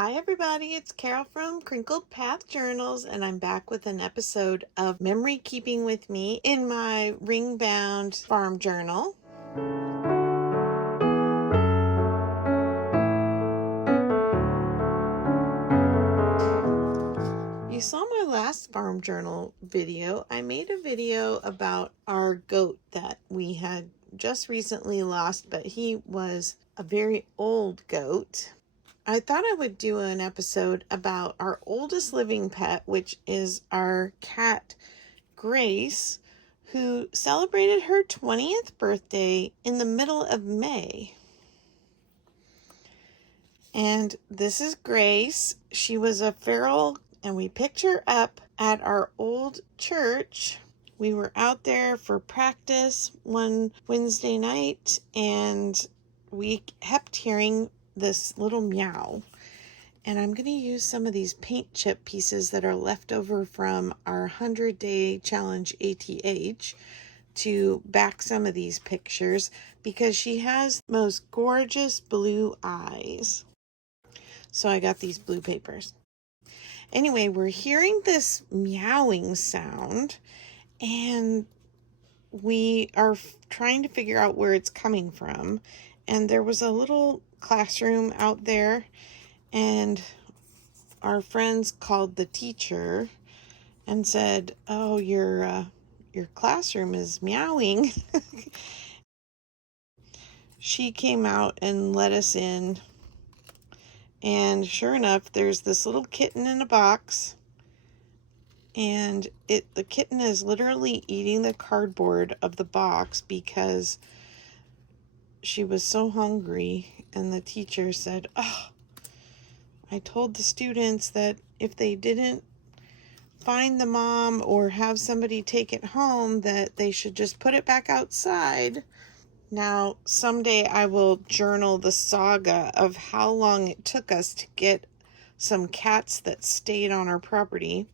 Hi everybody, it's Carol from Crinkled Path Journals, and I'm back with an episode of Memory Keeping with me in my ring-bound farm journal. You saw my last farm journal video. I made a video about our goat that we had just recently lost, but he was a very old goat. I thought I would do an episode about our oldest living pet, which is our cat, Grace, who celebrated her 20th birthday in the middle of May. And this is Grace. She was a feral, and we picked her up at our old church. We were out there for practice one Wednesday night, and we kept hearing this little meow. And I'm going to use some of these paint chip pieces that are left over from our 100-day challenge ATH to back some of these pictures because she has the most gorgeous blue eyes. So I got these blue papers. Anyway, we're hearing this meowing sound and we are trying to figure out where it's coming from. And there was a little classroom out there, and our friends called the teacher and said, "Oh, your classroom is meowing." She came out and let us in, and sure enough, there's this little kitten in a box, and the kitten is literally eating the cardboard of the box because she was so hungry. And the teacher said, "Oh, I told the students that if they didn't find the mom or have somebody take it home, that they should just put it back outside." Now, someday I will journal the saga of how long it took us to get some cats that stayed on our property,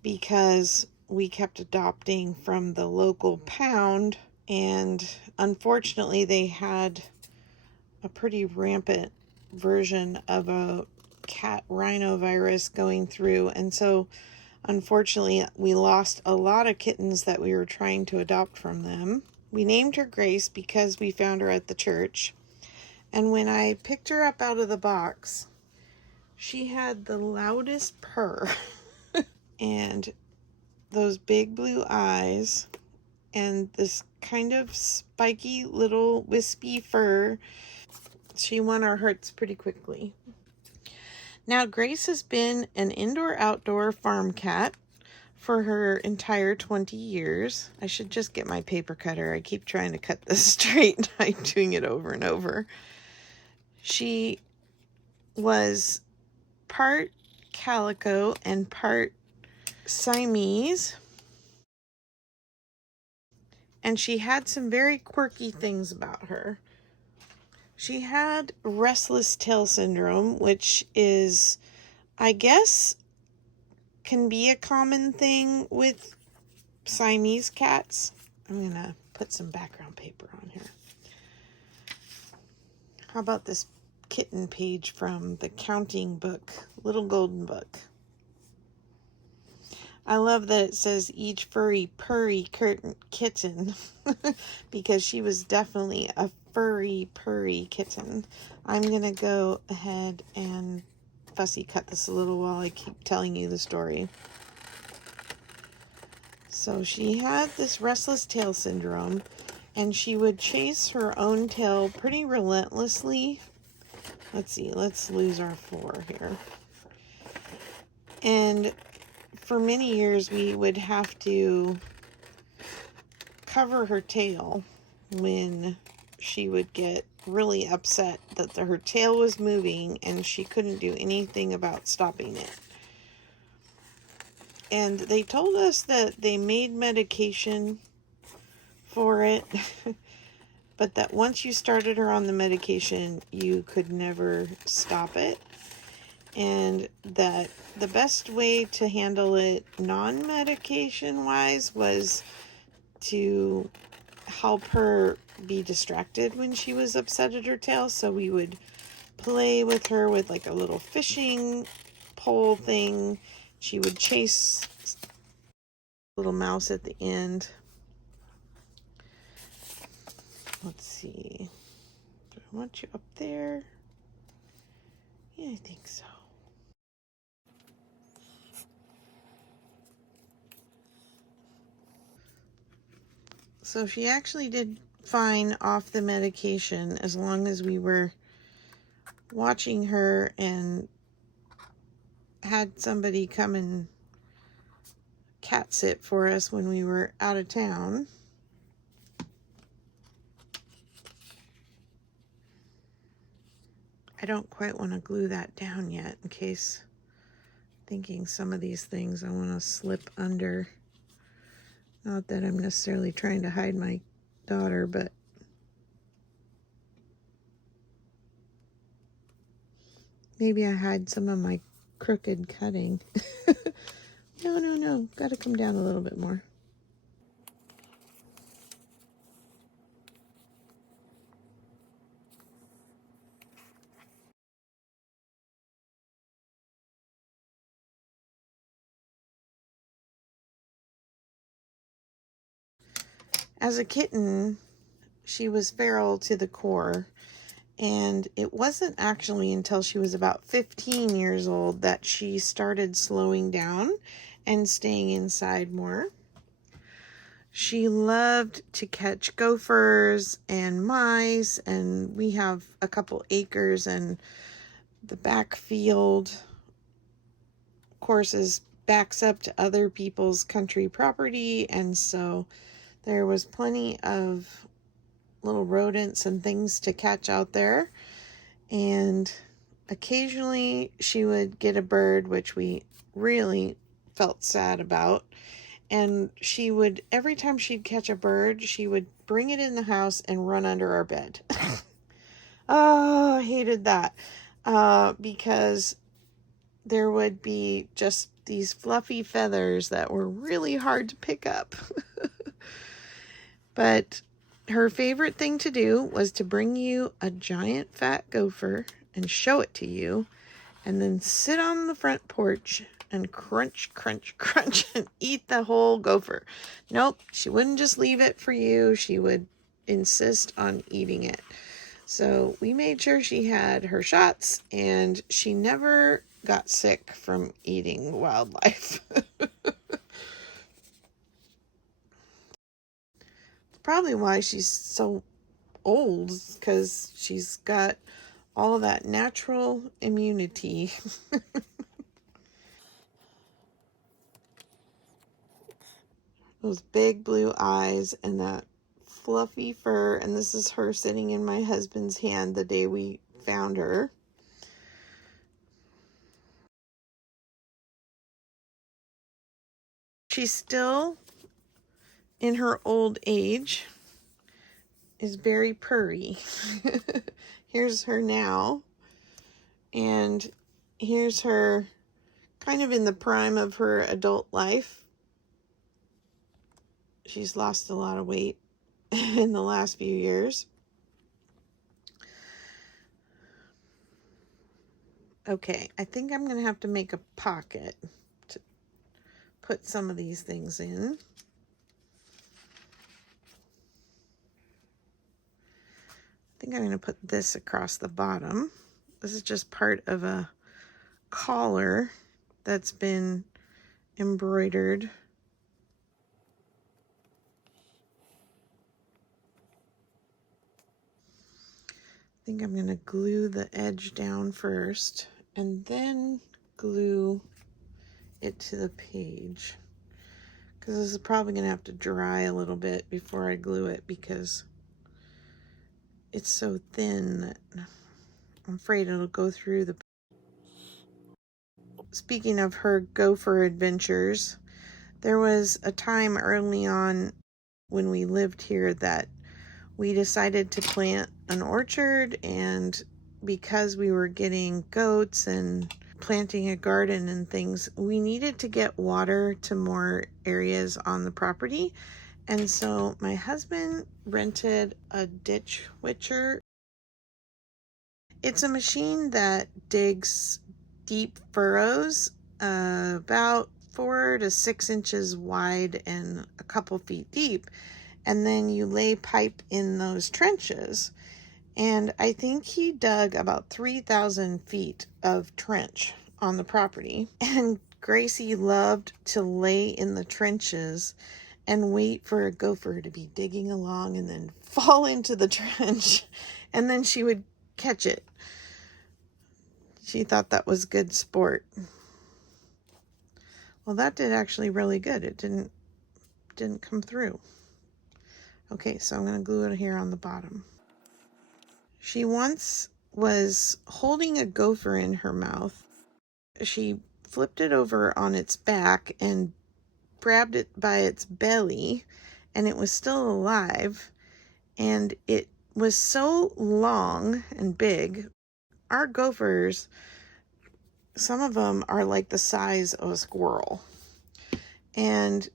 because we kept adopting from the local pound, and unfortunately they had a pretty rampant version of a cat rhinovirus going through, and so unfortunately we lost a lot of kittens that we were trying to adopt from them. We named her Grace because we found her at the church, and when I picked her up out of the box, she had the loudest purr and those big blue eyes and this kind of spiky little wispy fur. She won our hearts pretty quickly. Now, Grace has been an indoor-outdoor farm cat for her entire 20 years. I should just get my paper cutter. I keep trying to cut this straight and I'm doing it over and over. She was part calico and part Siamese. And she had some very quirky things about her. She had restless tail syndrome, which is, I guess, can be a common thing with Siamese cats. I'm going to put some background paper on here. How about this kitten page from the counting book, Little Golden Book? I love that it says each furry purry kitten because she was definitely a furry purry kitten. I'm going to go ahead and fussy cut this a little while I keep telling you the story. So she had this restless tail syndrome, and she would chase her own tail pretty relentlessly. Let's see, let's lose our floor here. And for many years, we would have to cover her tail when she would get really upset that her tail was moving and she couldn't do anything about stopping it. And they told us that they made medication for it, but that once you started her on the medication, you could never stop it. And that the best way to handle it non-medication wise was to help her be distracted when she was upset at her tail. So we would play with her with like a little fishing pole thing. She would chase a little mouse at the end. Let's see. Do I want you up there? Yeah, I think so. So she actually did fine off the medication as long as we were watching her and had somebody come and cat sit for us when we were out of town. I don't quite want to glue that down yet in case thinking some of these things I want to slip under. Not that I'm necessarily trying to hide my daughter, but maybe I hide some of my crooked cutting. No. Got to come down a little bit more. As a kitten, she was feral to the core, and it wasn't actually until she was about 15 years old that she started slowing down and staying inside more. She loved to catch gophers and mice, and we have a couple acres, and the back field courses backs up to other people's country property, and so there was plenty of little rodents and things to catch out there. And occasionally she would get a bird, which we really felt sad about. And she would, every time she'd catch a bird, she would bring it in the house and run under our bed. Oh, I hated that. Because there would be just these fluffy feathers that were really hard to pick up. But her favorite thing to do was to bring you a giant fat gopher and show it to you, and then sit on the front porch and crunch, crunch, crunch, and eat the whole gopher. Nope, she wouldn't just leave it for you. She would insist on eating it. So we made sure she had her shots, and she never got sick from eating wildlife. Probably why she's so old, because she's got all of that natural immunity. Those big blue eyes and that fluffy fur. And this is her sitting in my husband's hand the day we found her. She's still, in her old age, is very purry. Here's her now. And here's her kind of in the prime of her adult life. She's lost a lot of weight in the last few years. Okay, I think I'm going to have to make a pocket to put some of these things in. I think I'm going to put this across the bottom. This is just part of a collar that's been embroidered. I think I'm going to glue the edge down first and then glue it to the page, because this is probably going to have to dry a little bit before I glue it, because it's so thin that I'm afraid it'll go through the... Speaking of her gopher adventures, there was a time early on when we lived here that we decided to plant an orchard, and because we were getting goats and planting a garden and things, we needed to get water to more areas on the property. And so my husband rented a ditch witcher, It's a machine that digs deep furrows, about 4 to 6 inches wide and a couple feet deep. And then you lay pipe in those trenches. And I think he dug about 3,000 feet of trench on the property. And Gracie loved to lay in the trenches and wait for a gopher to be digging along and then fall into the trench. And then she would catch it. She thought that was good sport. Well, that did actually really good. It didn't come through. Okay, so I'm going to glue it here on the bottom. She once was holding a gopher in her mouth. She flipped it over on its back and grabbed it by its belly, and it was still alive. And it was so long and big. Our gophers, some of them are like the size of a squirrel. And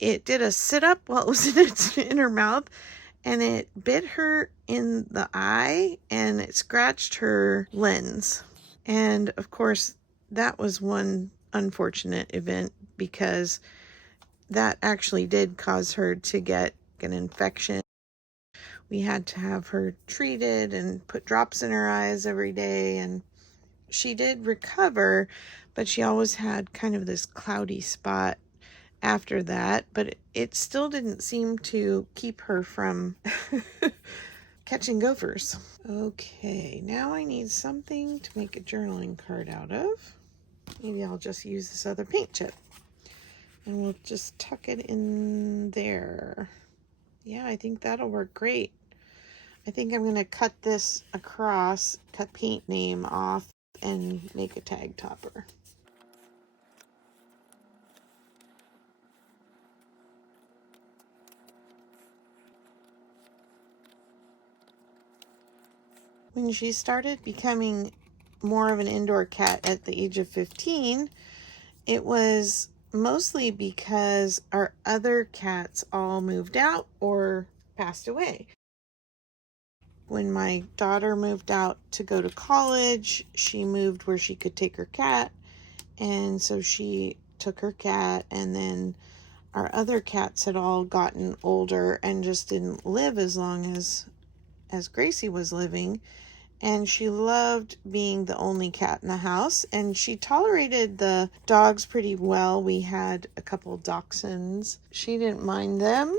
it did a sit-up while it was in her mouth, and it bit her in the eye, and it scratched her lens. And of course, that was one unfortunate event, because that actually did cause her to get an infection. We had to have her treated and put drops in her eyes every day, and she did recover, but she always had kind of this cloudy spot after that. But it still didn't seem to keep her from catching gophers. Okay, now I need something to make a journaling card out of. Maybe I'll just use this other paint chip, and we'll just tuck it in there. Yeah, I think that'll work great. I think I'm going to cut this across, cut paint name off, and make a tag topper. When she started becoming more of an indoor cat at the age of 15, it was mostly because our other cats all moved out or passed away. When my daughter moved out to go to college, she moved where she could take her cat, and so she took her cat, and then our other cats had all gotten older and just didn't live as long as Gracie was living. And she loved being the only cat in the house, and she tolerated the dogs pretty well. We had a couple dachshunds. She didn't mind them.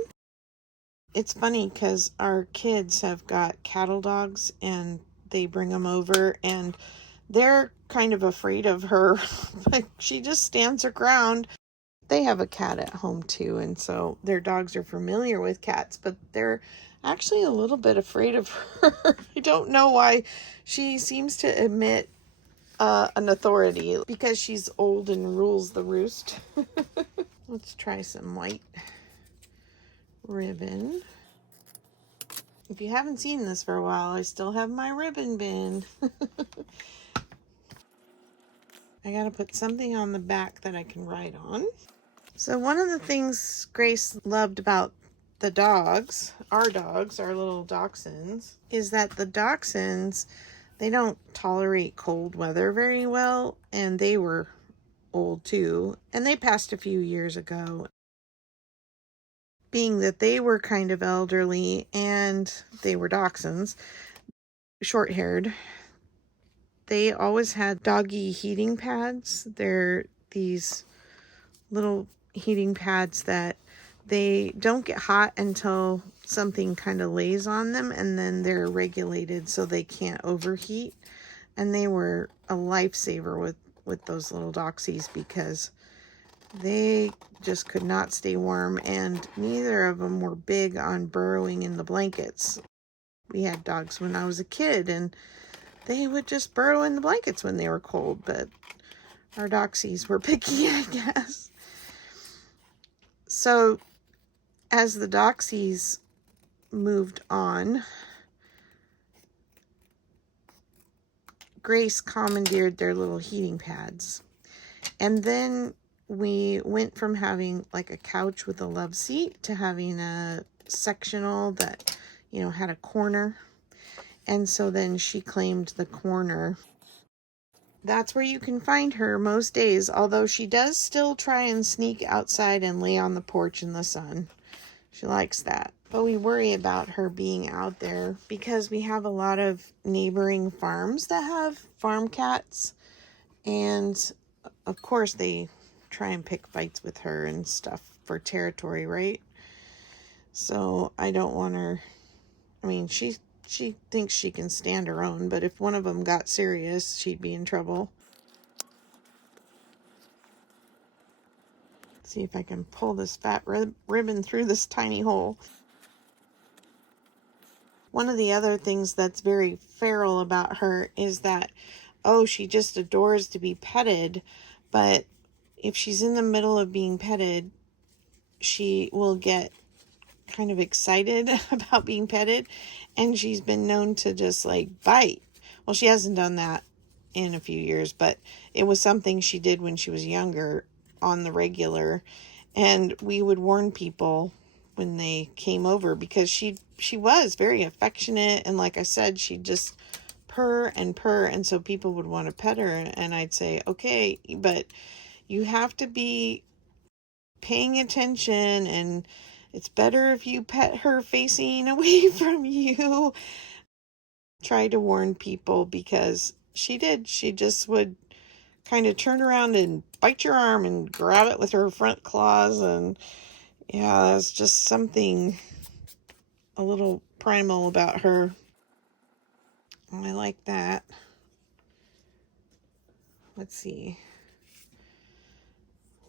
It's funny because our kids have got cattle dogs, and they bring them over, and they're kind of afraid of her. Like, she just stands her ground. They have a cat at home too, and so their dogs are familiar with cats, but they're actually a little bit afraid of her. I don't know why. She seems to emit an authority because she's old and rules the roost. Let's try some white ribbon. If you haven't seen this for a while, I still have my ribbon bin. I gotta put something on the back that I can write on. So one of the things Grace loved about the dogs, our little dachshunds, is that the dachshunds, they don't tolerate cold weather very well, and they were old too, and they passed a few years ago. Being that they were kind of elderly and they were dachshunds, short-haired, they always had doggy heating pads. They're these little heating pads that they don't get hot until something kind of lays on them, and then they're regulated so they can't overheat. And they were a lifesaver with those little doxies, because they just could not stay warm, and neither of them were big on burrowing in the blankets. We had dogs when I was a kid, and they would just burrow in the blankets when they were cold, but our doxies were picky, I guess. So as the doxies moved on, Grace commandeered their little heating pads. And then we went from having like a couch with a love seat to having a sectional that, had a corner. And so then she claimed the corner. That's where you can find her most days, although she does still try and sneak outside and lay on the porch in the sun. She likes that. But we worry about her being out there because we have a lot of neighboring farms that have farm cats. And of course they try and pick fights with her and stuff for territory, right? So I don't want her. I mean, she thinks she can stand her own, but if one of them got serious, she'd be in trouble. See if I can pull this fat ribbon through this tiny hole. One of the other things that's very feral about her is that, oh, she just adores to be petted, but if she's in the middle of being petted, she will get kind of excited about being petted, and she's been known to just like bite. Well, she hasn't done that in a few years, but it was something she did when she was younger on the regular, and we would warn people when they came over because she was very affectionate, and like I said, she'd just purr, and so people would want to pet her, and I'd say, okay, but you have to be paying attention, and it's better if you pet her facing away from you. Try to warn people because she just would kind of turn around and bite your arm and grab it with her front claws, and yeah, that's just something a little primal about her. I like that. Let's see.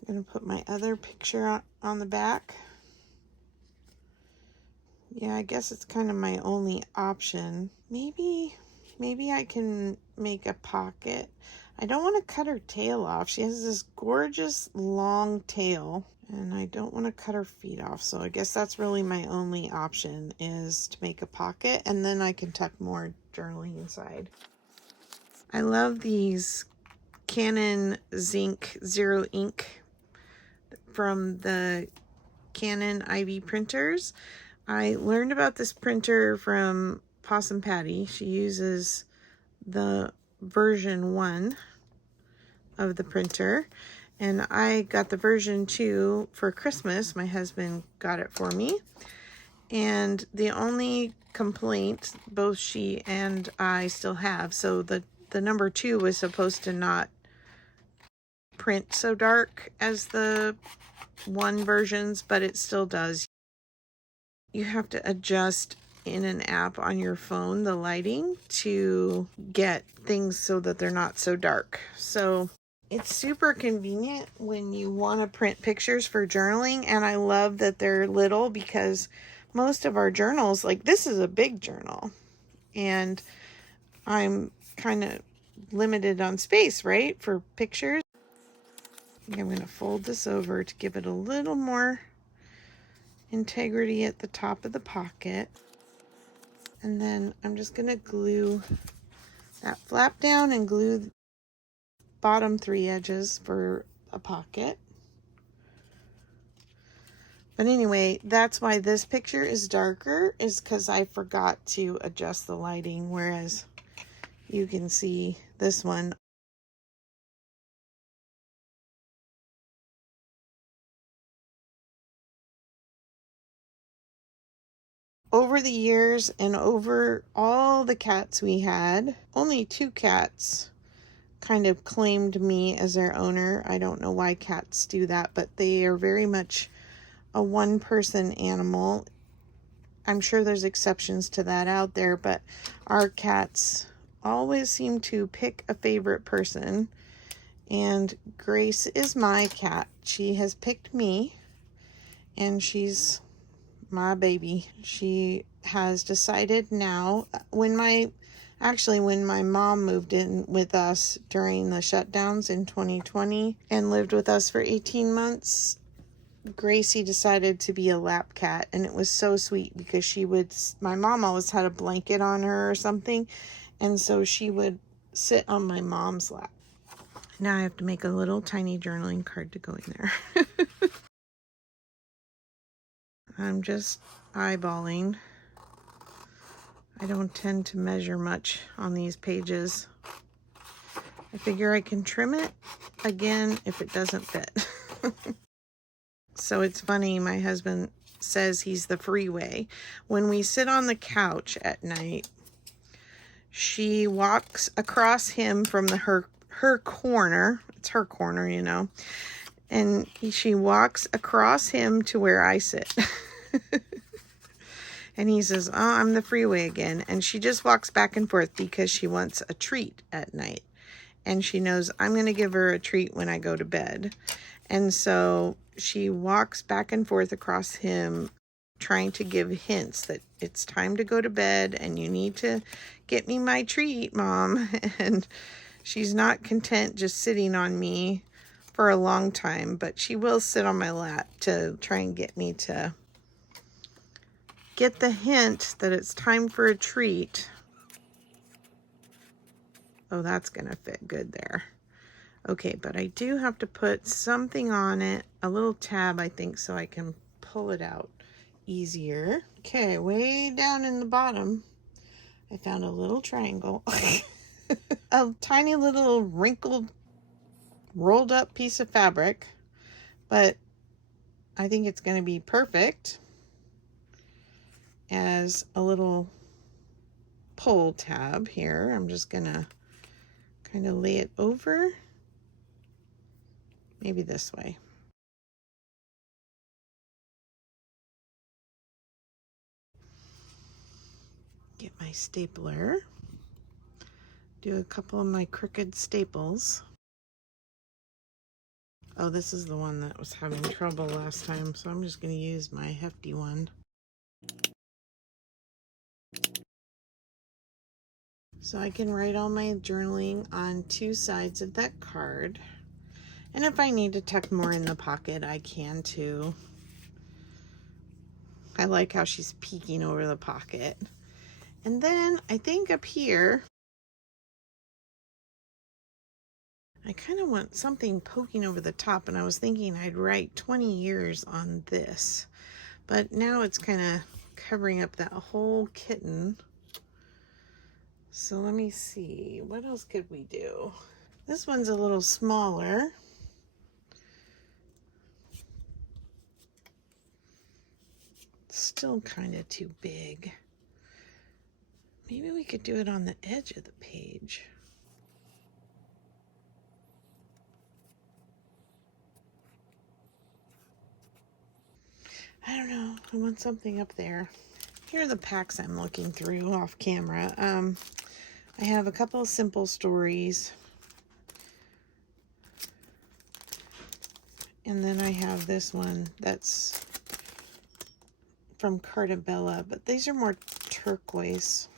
I'm going to put my other picture on the back. Yeah, I guess it's kind of my only option. Maybe I can make a pocket. I don't want to cut her tail off. She has this gorgeous long tail, and I don't want to cut her feet off. So I guess that's really my only option, is to make a pocket, and then I can tuck more journaling inside. I love these Canon Zinc Zero Ink from the Canon IV printers. I learned about this printer from Possum Patty. She uses the version 1 of the printer, and I got the version 2 for Christmas. My husband got it for me, and the only complaint both she and I still have, so the number 2 was supposed to not print so dark as the 1 versions, but it still does. You have to adjust in an app on your phone the lighting to get things so that they're not so dark. So it's super convenient when you want to print pictures for journaling, and I love that they're little because most of our journals, like this is a big journal, and I'm kind of limited on space, right, for pictures. I'm going to fold this over to give it a little more integrity at the top of the pocket. And then I'm just going to glue that flap down and glue the bottom 3 edges for a pocket. But anyway, that's why this picture is darker, is because I forgot to adjust the lighting, whereas you can see this one. Over the years and over all the cats we had, only 2 cats kind of claimed me as their owner. I don't know why cats do that, but they are very much a one-person animal. I'm sure there's exceptions to that out there, but our cats always seem to pick a favorite person, and Grace is my cat. She has picked me, and she's my baby. She has decided now, when my mom moved in with us during the shutdowns in 2020 and lived with us for 18 months, Gracie decided to be a lap cat, and it was so sweet because my mom always had a blanket on her or something, and so she would sit on my mom's lap. Now I have to make a little tiny journaling card to go in there. I'm just eyeballing I don't tend to measure much on these pages. I figure I can trim it again if it doesn't fit. So it's funny, my husband says he's the freeway. When we sit on the couch at night, she walks across him from her corner. It's her corner, you know. And she walks across him to where I sit. And he says, "Oh, I'm the freeway again." And she just walks back and forth because she wants a treat at night. And she knows I'm going to give her a treat when I go to bed. And so she walks back and forth across him, trying to give hints that it's time to go to bed and you need to get me my treat, Mom. And she's not content just sitting on me for a long time, but she will sit on my lap to try and get me to get the hint that it's time for a treat. Oh, that's gonna fit good there. Okay, but I do have to put something on it, a little tab, I think, so I can pull it out easier. Okay, way down in the bottom, I found a little triangle. A tiny little wrinkled, rolled up piece of fabric, but I think it's going to be perfect as a little pull tab here. I'm just going to kind of lay it over, maybe this way. Get my stapler, do a couple of my crooked staples. Oh, this is the one that was having trouble last time, so I'm just going to use my hefty one. So I can write all my journaling on two sides of that card. And if I need to tuck more in the pocket, I can too. I like how she's peeking over the pocket. And then I think up here, I kind of want something poking over the top, and I was thinking I'd write 20 years on this. But now it's kind of covering up that whole kitten. So let me see, what else could we do? This one's a little smaller. Still kind of too big. Maybe we could do it on the edge of the page. I don't know. I want something up there. Here are the packs I'm looking through off camera. I have a couple of simple stories. And then I have this one that's from Cartabella, but these are more turquoise.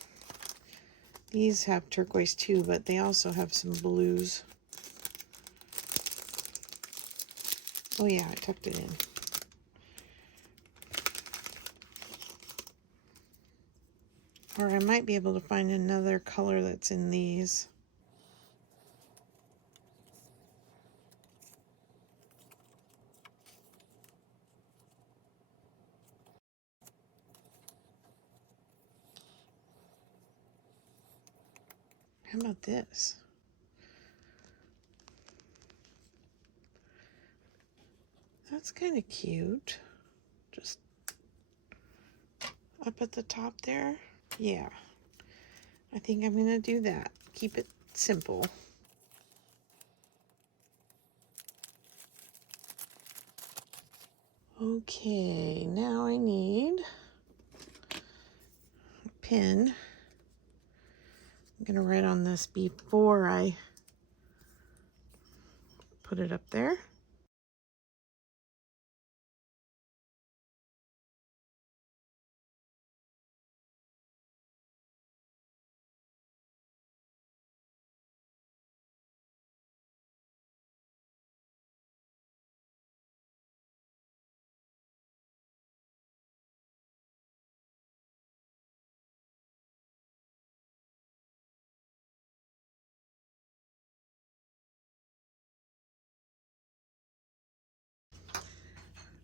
These have turquoise too, but they also have some blues. Oh yeah, I tucked it in. Or I might be able to find another color that's in these. How about this? That's kind of cute. Just up at the top there. Yeah, I think I'm gonna do that. Keep it simple. Okay, now I need a pen. I'm gonna write on this before I put it up there.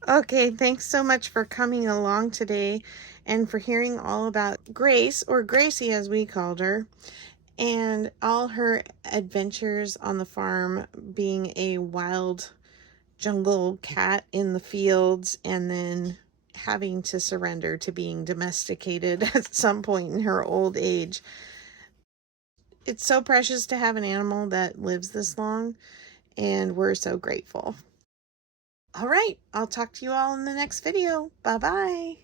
Okay, thanks so much for coming along today and for hearing all about Grace, or Gracie as we called her, and all her adventures on the farm, being a wild jungle cat in the fields and then having to surrender to being domesticated at some point in her old age. It's so precious to have an animal that lives this long, and we're so grateful. All right, I'll talk to you all in the next video. Bye-bye.